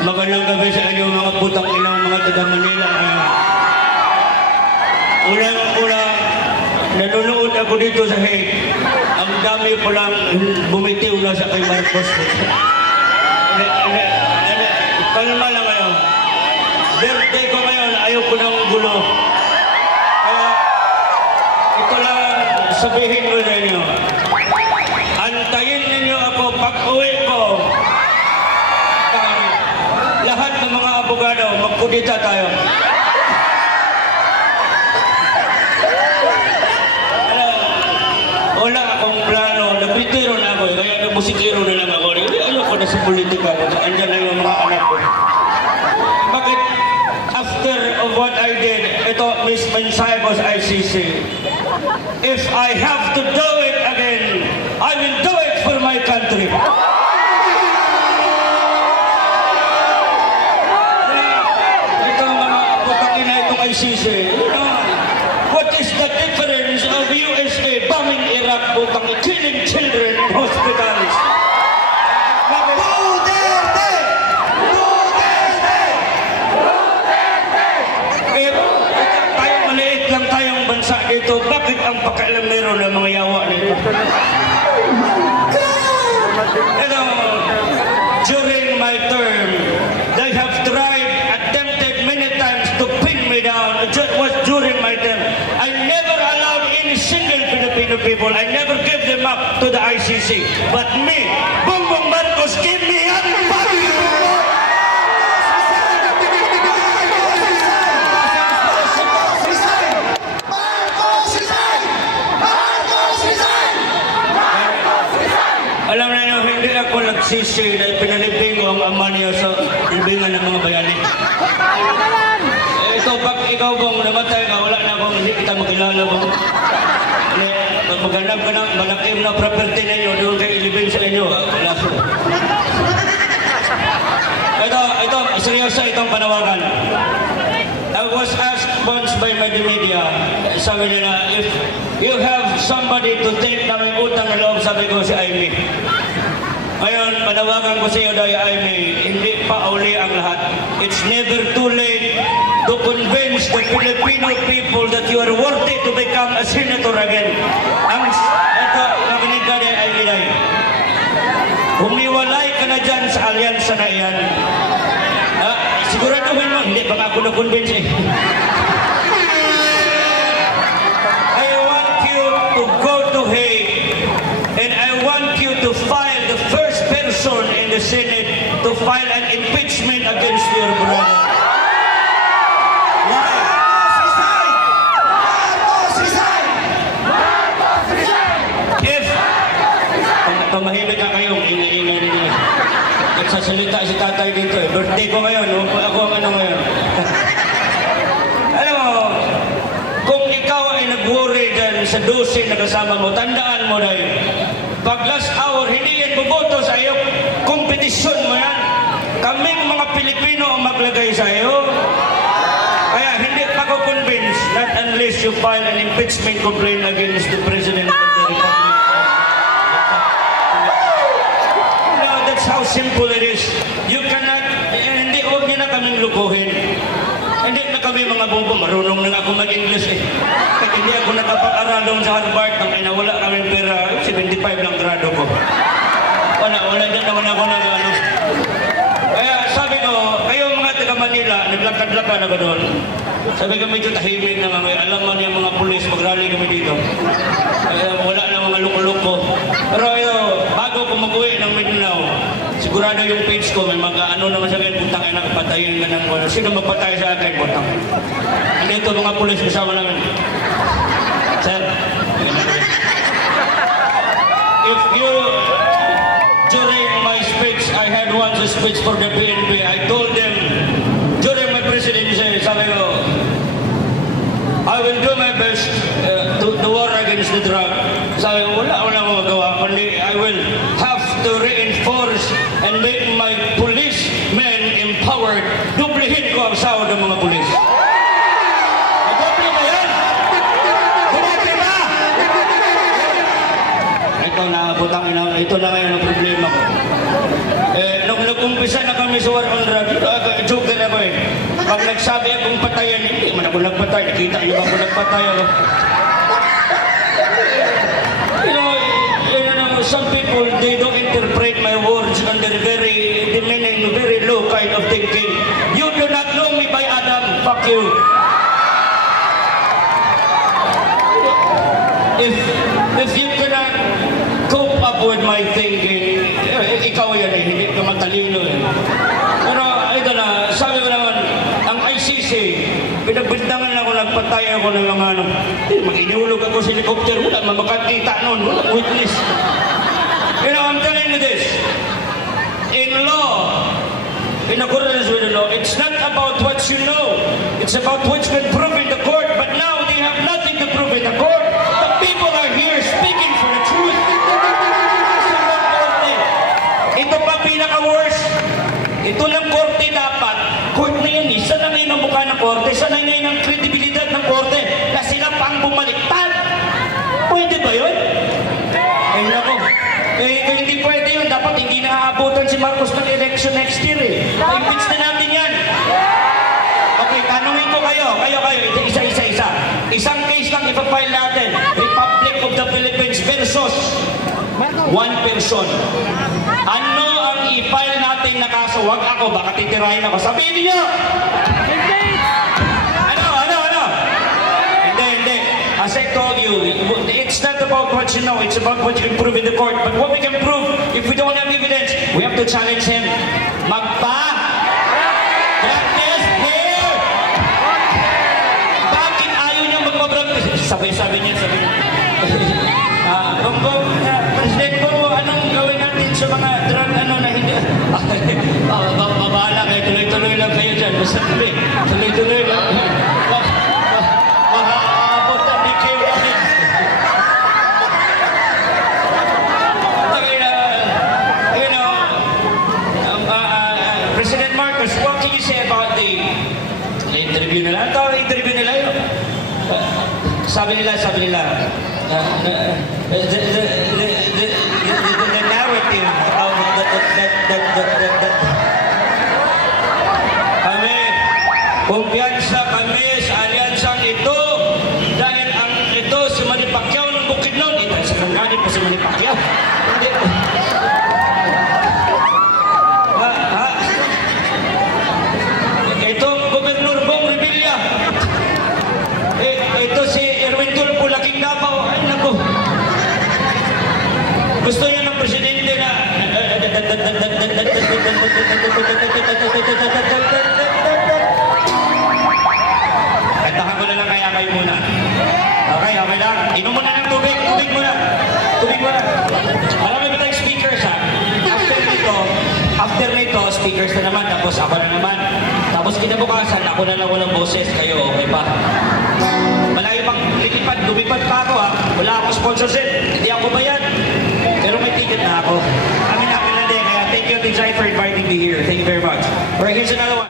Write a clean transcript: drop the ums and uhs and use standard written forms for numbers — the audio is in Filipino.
Magandang gabi sa inyo mga putang inang mga taga Manila. Unang-una, nanonood ako dito sa Hague. Ang dami po lang bumitiw na sa kay Marcos. Kalma lang kayo. Birthday ko ngayon, ayaw ko ng gulo. Kaya, ito lang sabihin ko sa inyo. Antayin ninyo ako pag-uwi ko. Lahat ng mga abogado, magkudita tayo. Wala akong plano, nagritiro na ako, kaya nagmusikiro na lang ako. Ayoko na sa politika, andyan na yung mga anak ko. Bakit after of what I did, ito, Miss mensahe ko sa ICC, if I have to do it again, I will do it for my country. ICC. You know, what is the difference of USA bombing Iraq, killing children in hospitals? Duterte! Duterte! Duterte! Eh, tayo maliit lang tayong bansa dito. Bakit ang pakialam meron ng mga yawa nito? Ito, during my term, they have tried, attempted many times to pin me down. It was during my term. I never allowed any single Filipino people. I never gave them up to the ICC. But me, Bongbong Marcos, give me up. Alam na niyo, hindi ako nagsisi na pinalibing ko ang ama niya sa libingan ng mga bayani. Ito, pag ikaw bang namatay ka, wala na akong hindi kita makilala bang. Pag maghanap ka ng malaking na property ninyo, doon kayo ilibing sa inyo. Wala ko. Ito, seryoso itong panawagan. I was asked once by my media, sabi nila, if you have somebody to take na may utang na loob, sabi ko si Aimee. Ngayon, panawagan ko sa iyo dahil Aimee, hindi pa uli ang lahat. It's never too late to convince the Filipino people that you are worthy to become a senator again. Ito, makinig ka din, Aimee. Humiwalay ka na dyan sa alyansa na iyan. Siguraduhin mo, hindi pa ako na-convince eh. I want you to go to Hague and I want you to file the first person in the Senate to file an impeachment against your brother. Why? If tumahimik ka kayo, ingay-ingay ninyo. Nagsasalita si tatay dito eh. Birthday ko ngayon, ako ang ano ngayon. Alam mo, kung ikaw ay nag-worry dyan sa 12 na kasama mo, tandaan mo dahil, pag last hour, hindi yan buboto sa iyo, kompetisyon mo yan. Kaming mga Pilipino ang maglagay sa iyo. Kaya hindi pa ko convince that unless you file an impeachment complaint against the President of the Republic. That's how simple it is. You cannot, hindi, huwag niyo na kaming lukuhin. Hindi na kami mga bobo, marunong na ako mag-English eh. Kahit hindi ako nakapag-aral doon sa Harvard, nang inawala kaming pera, 75 lang grado ko. Wala din naman ako na ano. Kaya sabi ko, kayo mga taga Manila, naglakad-lakad ako doon. Sabi ko, medyo tahimik na mga, alam mo niya mga pulis, mag-rally kami dito. Kaya wala na mga loko-loko. Pero bago ko mag-uwi ng Mindanao, sigurado yung page ko, may mag-ano naman sa akin, putang ina, patayin ka ng wala. Sino magpatay sa akin, putang? Andito mga pulis kasama namin. Sir, if you, during my speech, I had once a speech for the PNP, I told them, during my presidency, sabi ko, I will do my best to war against the drug. Sabi ko, wala akong magawa, kundi I will have to reinforce and make my policemen empowered. Dublihin ko ang sahod ng mga pulis. Doble ba yan? Dumating ba? Ito na, putang ina, ito na ngayon ang problema ko. Nung nag-umpisa na kami may suwar on drug. Joker ako eh. Pag nagsabi akong patayan, hindi man ako nagpatay. Nakita niyo ba ako nagpatay ako? Some people, they don't interpret my words under very demeaning, very low kind of thinking. You do not know me by Adam. Fuck you. If you cannot cope up with my thinking, ikaw yan eh, hindi ka matalino eh. Pero ito na, sabi ko naman, ang ICC, pinagbintangan ako, nagpatay ako ng mga ano, mag-inulog ako sa helicopter, wala makakita noon, wala witness. You know, I'm telling you this, in law, in accordance with the law, it's not about what you know, it's about what's been proven in the court, but now they have nothing to prove in the court. The people are here speaking for the truth. Ito pa pinaka-worst. Ito ng korte dapat. Court na yan eh. Saan na ngayon ang mukha ng korte? Saan na ngayon ang kredibilidad ng korte? Na sila pang bumaliktad. Pwede ba yun? Ay nako. Kung hindi pwede yun, dapat hindi na aabutan si Marcos ng election next year eh. Pa-impeach na natin yan. Okay, tanungin ko kayo. Kayo. Isa. Isang case lang ipapile natin. Republic of the Philippines versus one person. Ano ang i-file natin na kaso? Wag ako, baka titirahin ako. Sabihin niyo! Ano? Hindi. As I told you, it's not about what you know, it's about what you can prove in the court. But what we can prove, if we don't have evidence, we have to challenge him. Practice here! Bakit ayaw niya magpa-practice? Sabi niya. President Bongo, anong gawin natin sa mga drug na hindi? Babahala kayo, tuloy-tuloy lang kayo dyan. Basta tuloy-tuloy lang. Makaabot na, di kayo namin. President Marcos, what can you say about the interview nila? Ito ang interview nila yun. Sabi nila, the narrative of kami, kumpiyansa kami sa alyansang ito dahil ang ito si Manny Pacquiao ng Bukidnon. Sa kangani po si Manny Pacquiao. Itong Gobernador Bong Revilla. Ito si Erwin Tulfo, Laking Davao. Ay, naku. Gusto niya ng presidente na kantahan ko na lang kaya kayo muna. Okay lang. Inom muna ng tubig. Tubig muna. Marami ba tayong speakers ha? After nito, speakers na naman. Tapos ako na naman. Tapos kinabukasan, ako na lang walang boses. Kayo, okay pa? Malayo pang lumipad pa ako ha. Wala akong sponsorship. Hindi ako bayad. Pero may ticket na ako. Happy na din. Kaya thank you, Tijay, for inviting me here. Thank you very much. Alright, here's another one.